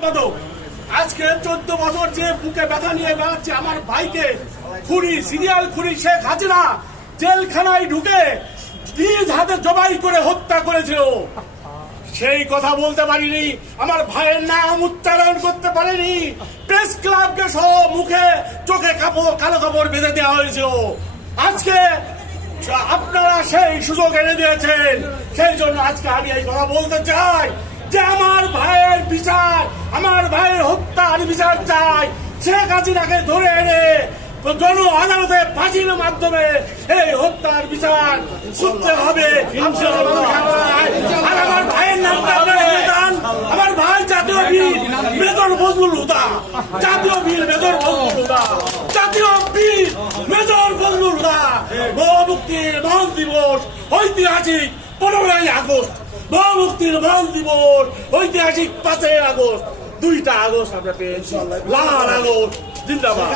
সম্পাদক। আজকে 14 বছর যে বুকে ব্যথা নিয়ে বেড়াচ্ছে আমার ভাইকে খুনি, সিরিয়াল খুনি শেখ হাসিনা জেলখানায় ঢুকে নিজ হাতে জবাই করে হত্যা করেছিল। সেই কথা বলতে পারিনি, আমার ভাইয়ের নাম উচ্চারণ করতে পারিনি। প্রেস ক্লাবকে সহ মুখে চোখে কালো কাপড় বেঁধে দেওয়া হয়েছিল। আজকে আপনারা সেই সুযোগ এনে দিয়েছেন, সেই জন্য আজকে আমি এই কথা বলতে চাই যে আমার ভাইয়ের বিচার, আমার ভাইয়ের হত্যার বিচার চাই। শেখ হাসিনাকে ধরে এনে জন আদালতে ফাঁসির মাধ্যমে এই হত্যার বিচার করতে হবে। আর আমার ভাইয়ের নামটা আপনারা জানান, আমার ভাই জাতীয় বীর মেজর ফজলুল হুদা, জাতীয় বীর মেজর ফজলুল হুদা, জাতীয় বীর মেজর ফজলুল হুদা। মুক্তির মহান দিবস ঐতিহাসিক 15ই আগস্ট, মুক্তির মহান দিবস ঐতিহাসিক 5ই আগস্ট, 2টা আগস্ট আমরা পেয়েছি। লাল আগস্ট জিন্দাবাদ।